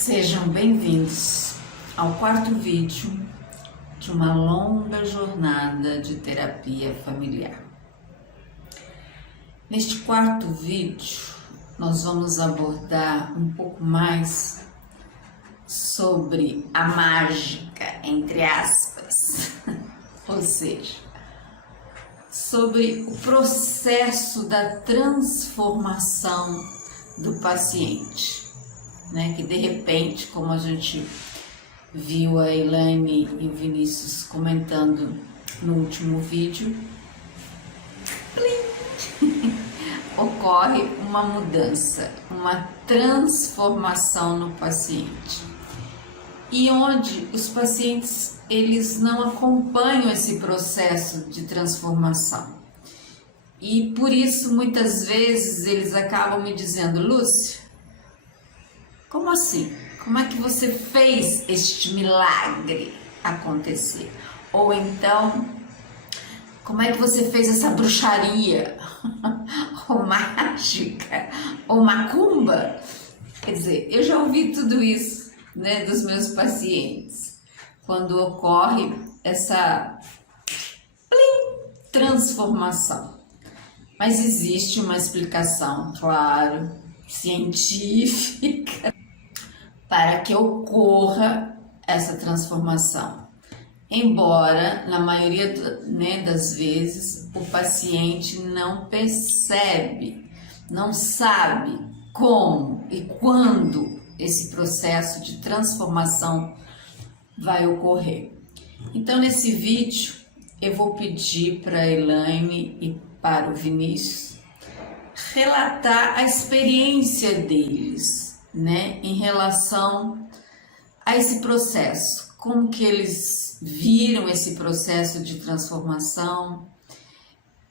Sejam bem-vindos ao quarto vídeo de uma longa jornada de terapia familiar. Neste quarto vídeo, nós vamos abordar um pouco mais sobre a mágica, entre aspas, ou seja, sobre o processo da transformação do paciente. Que de repente, como a gente viu a Elaine e o Vinícius comentando no último vídeo, ocorre uma mudança, uma transformação no paciente. E onde os pacientes, eles não acompanham esse processo de transformação. E por isso, muitas vezes, eles acabam me dizendo: Lúcia, como assim? Como é que você fez este milagre acontecer? Ou então, como é que você fez essa bruxaria? Ou mágica? Ou macumba? Quer dizer, eu já ouvi tudo isso, dos meus pacientes. Quando ocorre essa transformação. Mas existe uma explicação, claro, científica, para que ocorra essa transformação. Embora, na maioria das vezes, o paciente não percebe, não sabe como e quando esse processo de transformação vai ocorrer. Então, nesse vídeo, eu vou pedir para a Elaine e para o Vinícius relatar a experiência deles, em relação a esse processo, como que eles viram esse processo de transformação,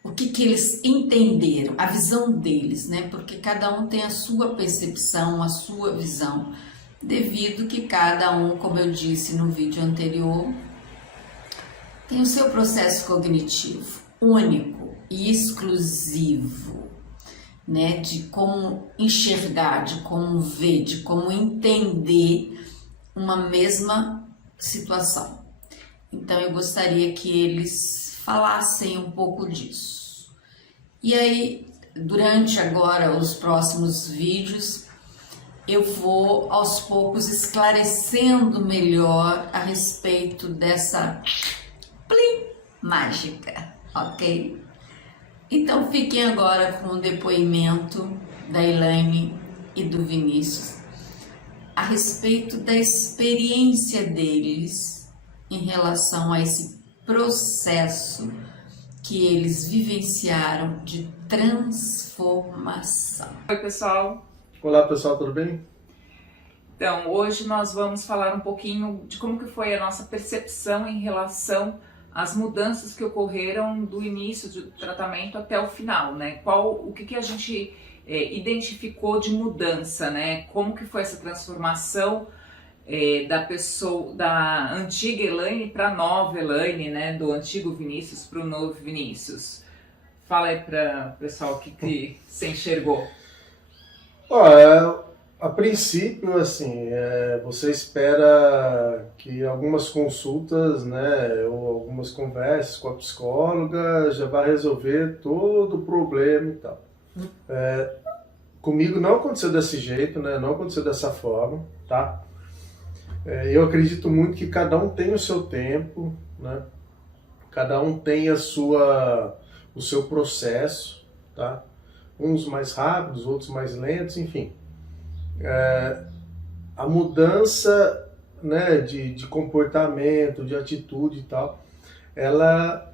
o que que eles entenderam, a visão deles, porque cada um tem a sua percepção, a sua visão, devido que cada um, como eu disse no vídeo anterior, tem o seu processo cognitivo único e exclusivo, de como enxergar, de como ver, de como entender uma mesma situação. Então eu gostaria que eles falassem um pouco disso. E aí, durante agora os próximos vídeos, eu vou aos poucos esclarecendo melhor a respeito dessa mágica, ok? Então fiquem agora com o depoimento da Elaine e do Vinícius a respeito da experiência deles em relação a esse processo que eles vivenciaram de transformação. Oi, pessoal. Olá, pessoal, tudo bem? Então, hoje nós vamos falar um pouquinho de como que foi a nossa percepção em relação às mudanças que ocorreram do início do tratamento até o final, o que a gente identificou de mudança, Como que foi essa transformação da pessoa, da antiga Elaine para a nova Elaine, Do antigo Vinícius para o novo Vinícius. Fala aí para o pessoal o que você enxergou. A princípio, assim, você espera que algumas consultas, ou algumas conversas com a psicóloga já vai resolver todo o problema e tal. Comigo não aconteceu desse jeito, não aconteceu dessa forma, tá? Eu acredito muito que cada um tem o seu tempo, Cada um tem o seu processo, tá? Uns mais rápidos, outros mais lentos, enfim. A mudança, de comportamento, de atitude e tal, ela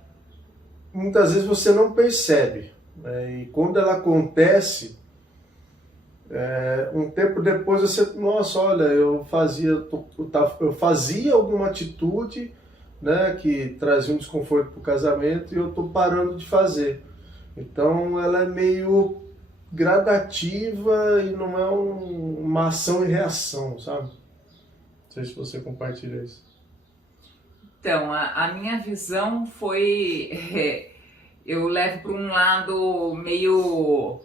muitas vezes você não percebe, e quando ela acontece, um tempo depois você, nossa, olha, eu fazia alguma atitude, que trazia um desconforto para o casamento e eu estou parando de fazer. Então ela é meio gradativa e não é uma ação e reação, sabe? Não sei se você compartilha isso. Então, a minha visão foi, eu levo para um lado meio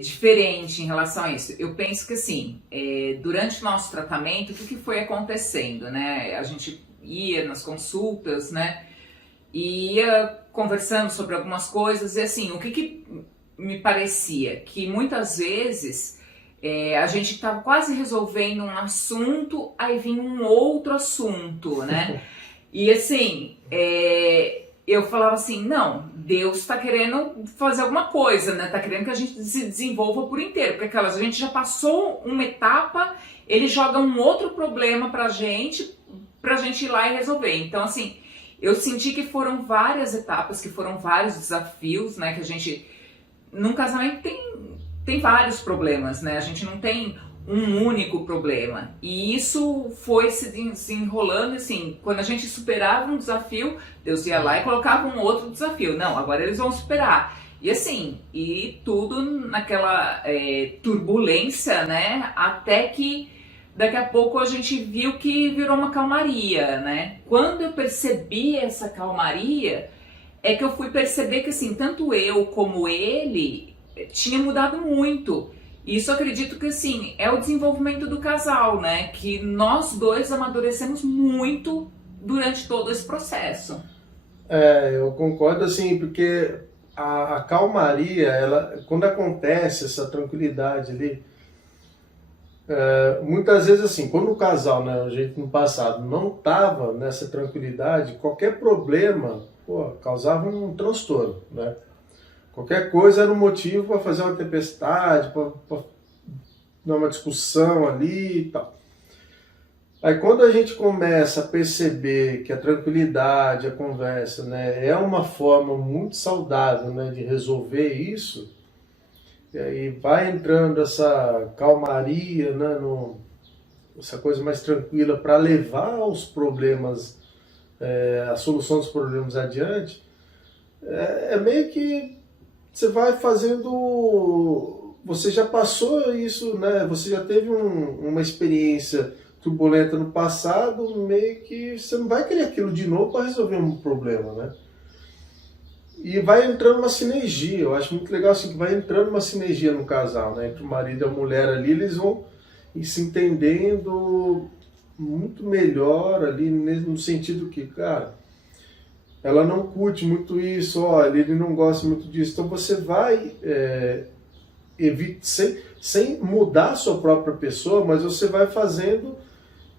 diferente em relação a isso. Eu penso que assim, durante o nosso tratamento, o que foi acontecendo, né? A gente ia nas consultas, né? E ia conversando sobre algumas coisas e assim, o que me parecia? Que muitas vezes a gente estava quase resolvendo um assunto, aí vinha um outro assunto, né? E assim, eu falava assim, não, Deus está querendo fazer alguma coisa, né? Tá querendo que a gente se desenvolva por inteiro, porque a gente já passou uma etapa, ele joga um outro problema pra gente ir lá e resolver. Então assim, eu senti que foram várias etapas, que foram vários desafios, né? Que a gente, num casamento tem vários problemas, né? A gente não tem um único problema. E isso foi se desenrolando, assim, quando a gente superava um desafio, Deus ia lá e colocava um outro desafio. Não, agora eles vão superar. E assim, e tudo naquela turbulência, né? Até que daqui a pouco a gente viu que virou uma calmaria, né? Quando eu percebi essa calmaria, é que eu fui perceber que assim, tanto eu como ele tinha mudado muito. Isso eu acredito que assim, é o desenvolvimento do casal, né? Que nós dois amadurecemos muito durante todo esse processo. Eu concordo assim, porque a calmaria, quando acontece essa tranquilidade ali, muitas vezes assim, quando o casal, né, a gente no passado não estava nessa tranquilidade, qualquer problema, causava um transtorno, né? Qualquer coisa era um motivo para fazer uma tempestade, para dar uma discussão ali e tal. Aí quando a gente começa a perceber que a tranquilidade, a conversa, né, é uma forma muito saudável, né, de resolver isso, e aí vai entrando essa calmaria, né, essa coisa mais tranquila para levar os problemas, a solução dos problemas adiante, meio que você vai fazendo, você já passou isso, né? Você já teve uma experiência turbulenta no passado, meio que você não vai querer aquilo de novo para resolver um problema, né? E vai entrando uma sinergia, eu acho muito legal assim, que vai entrando uma sinergia no casal, né? Entre o marido e a mulher ali, eles vão se entendendo muito melhor ali, no sentido que, cara, ela não curte muito isso, olha, ele não gosta muito disso. Então você vai, sem mudar a sua própria pessoa, mas você vai fazendo,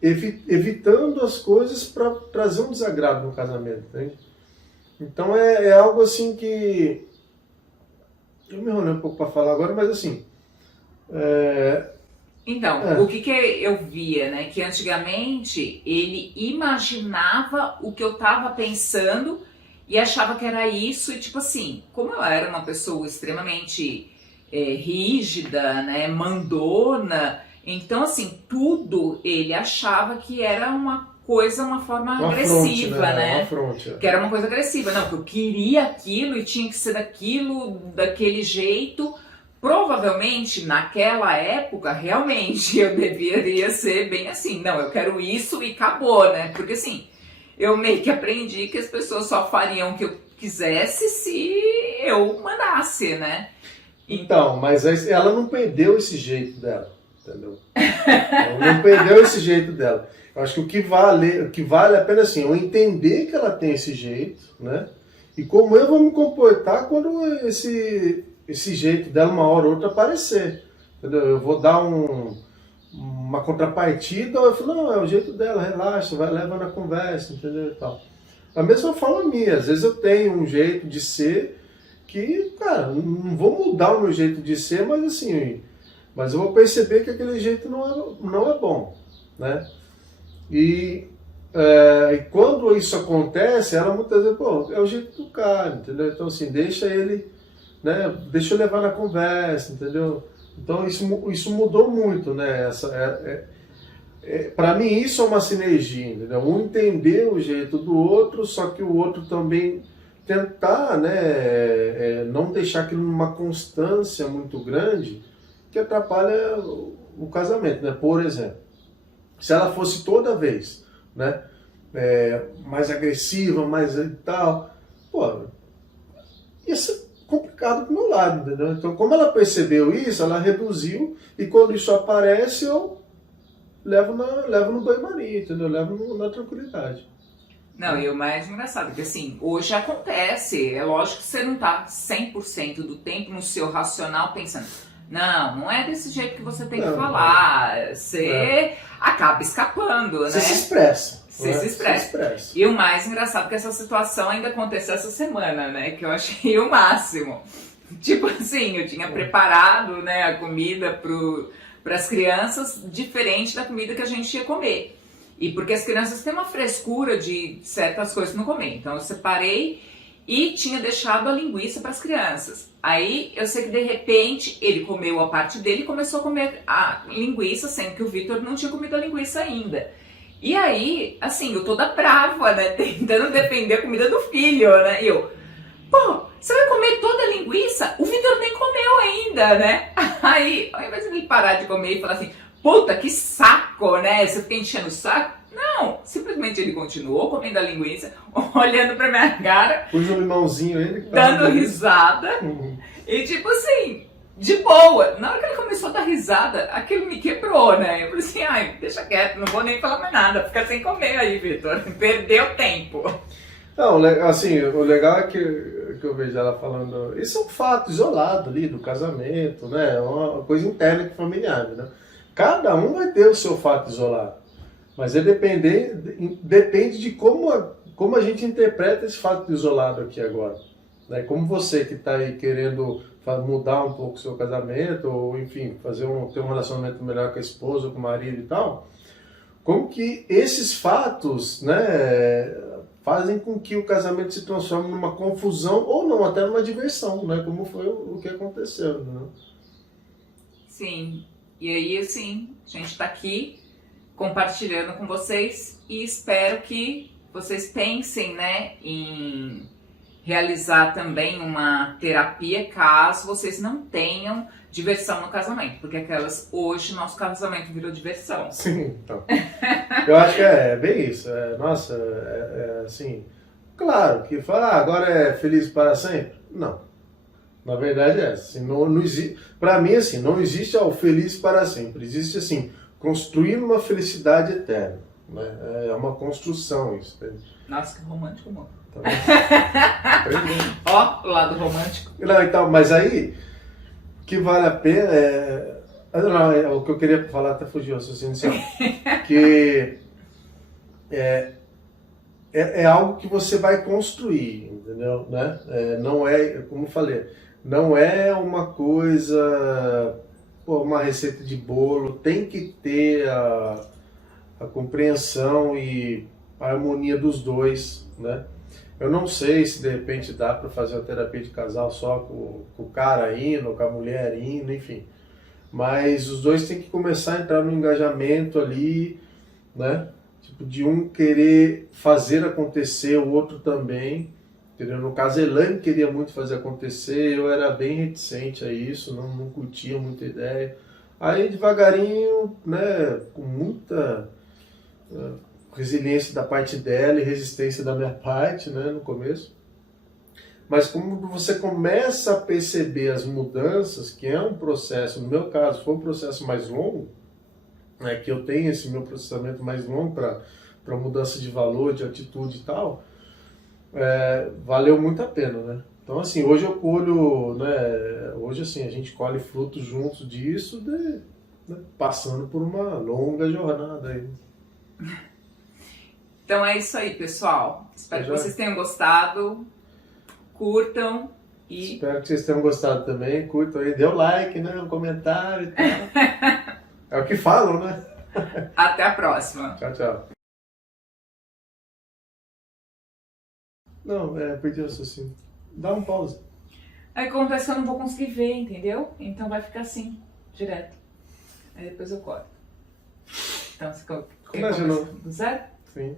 evitando as coisas para trazer um desagrado no casamento, entende? Então é algo assim que... Eu me enrolei um pouco para falar agora, mas assim... Então, o que eu via, né? Que antigamente ele imaginava o que eu tava pensando e achava que era isso. E tipo assim, como eu era uma pessoa extremamente rígida, né? Mandona, então assim, tudo ele achava que era uma coisa, uma forma agressiva, afronte, né? Uma afronte, Que era uma coisa agressiva. Não, que eu queria aquilo e tinha que ser daquele jeito. Provavelmente, naquela época, realmente, eu deveria ser bem assim. Não, eu quero isso e acabou, né? Porque assim, eu meio que aprendi que as pessoas só fariam o que eu quisesse se eu mandasse, né? Então, mas ela não perdeu esse jeito dela, entendeu? Ela não perdeu esse jeito dela. Eu acho que o que vale a pena assim, eu entender que ela tem esse jeito, né? E como eu vou me comportar quando esse jeito dela uma hora ou outra aparecer, entendeu? Eu vou dar uma contrapartida, eu falo, não, é o jeito dela, relaxa, vai levando a conversa, entendeu? E tal. Da mesma forma minha, às vezes eu tenho um jeito de ser que, cara, não vou mudar o meu jeito de ser, mas assim, mas eu vou perceber que aquele jeito não é bom, né? E quando isso acontece, ela muitas vezes, é o jeito do cara, entendeu? Então assim, deixa ele, né? Deixa eu levar na conversa, entendeu? Então isso mudou muito, né? Para mim isso é uma sinergia, entendeu? Um entender o jeito do outro, só que o outro também tentar, né? Não deixar aquilo numa constância muito grande que atrapalha o casamento, né? Por exemplo, se ela fosse toda vez, né? Mais agressiva, mais e tal, complicado pro meu lado, entendeu? Então, como ela percebeu isso, ela reduziu, e quando isso aparece, eu levo no banho-maria, entendeu? Levo na tranquilidade. Não, e o mais engraçado é que assim, hoje acontece, é lógico que você não tá 100% do tempo no seu racional pensando, não é desse jeito que você tem que falar, você acaba escapando, né? Você se expressa. Você se expressa. E o mais engraçado é que essa situação ainda aconteceu essa semana, né? Que eu achei o máximo. Tipo assim, eu tinha preparado, né, a comida para as crianças diferente da comida que a gente ia comer. E porque as crianças têm uma frescura de certas coisas não comer. Então eu separei e tinha deixado a linguiça para as crianças. Aí eu sei que de repente ele comeu a parte dele e começou a comer a linguiça, sendo que o Vitor não tinha comido a linguiça ainda. E aí, assim, eu toda brava, né, tentando defender a comida do filho, né, e eu, pô, você vai comer toda a linguiça? O Vitor nem comeu ainda, né? Aí, ao invés de ele parar de comer e falar assim, puta, que saco, né, você fica enchendo o saco, não, simplesmente ele continuou comendo a linguiça, olhando pra minha cara, pus um limãozinho ele, dando risada, e tipo assim, de boa. Na hora que ele começou a dar risada, aquilo me quebrou, né? Eu falei assim, ai, deixa quieto, não vou nem falar mais nada, fica sem comer aí, Vitor, perdeu tempo. Não, assim, o legal é que eu vejo ela falando, isso é um fato isolado ali do casamento, né? É uma coisa interna e familiar, né? Cada um vai ter o seu fato isolado, mas depende de como a gente interpreta esse fato isolado aqui agora. Né? Como você que está aí querendo mudar um pouco o seu casamento, ou enfim, ter um relacionamento melhor com a esposa, com o marido e tal, como que esses fatos, né, fazem com que o casamento se transforme numa confusão, ou não, até numa diversão, né, como foi o que aconteceu. Né? Sim, e aí assim, a gente está aqui compartilhando com vocês e espero que vocês pensem, né, em realizar também uma terapia caso vocês não tenham diversão no casamento, porque hoje nosso casamento virou diversão. Sim, então. Eu acho que é bem isso. Nossa, assim, claro que falar agora é feliz para sempre? Não. Na verdade é assim, não existe. Para mim, assim, não existe o feliz para sempre. Existe assim, construir uma felicidade eterna. Né? É uma construção isso. Nossa, que romântico, amor. Ó, o lado romântico. Não, então, mas aí, o que vale a pena não, o que eu queria falar até fugiu, assim, que é algo que você vai construir, entendeu? Né? Não é, como eu falei, não é uma coisa, uma receita de bolo, tem que ter a compreensão e a harmonia dos dois, né? Eu não sei se de repente dá para fazer uma terapia de casal só com o cara indo, com a mulher indo, enfim. Mas os dois têm que começar a entrar no engajamento ali, né? Tipo, de um querer fazer acontecer, o outro também. Entendeu? No caso, a Elaine queria muito fazer acontecer, eu era bem reticente a isso, não curtia muita ideia. Aí devagarinho, né, com muita resiliência da parte dela e resistência da minha parte, né, no começo. Mas como você começa a perceber as mudanças, que é um processo, no meu caso foi um processo mais longo, né, que eu tenho esse meu processamento mais longo para mudança de valor, de atitude e tal, valeu muito a pena, né? Então assim, hoje eu colho, né, hoje assim, a gente colhe frutos juntos disso, né, passando por uma longa jornada aí. Então é isso aí, pessoal. Espero que vocês tenham gostado. Curtam e... Espero que vocês tenham gostado também. Curtam aí, dê o like, né? Um comentário e tal. É o que falam, né? Até a próxima. Tchau, tchau. Não, perdi o raciocínio. Dá um pause. Aí acontece que eu não vou conseguir ver, entendeu? Então vai ficar assim, direto. Aí depois eu corto. Então você começa do zero? Sim.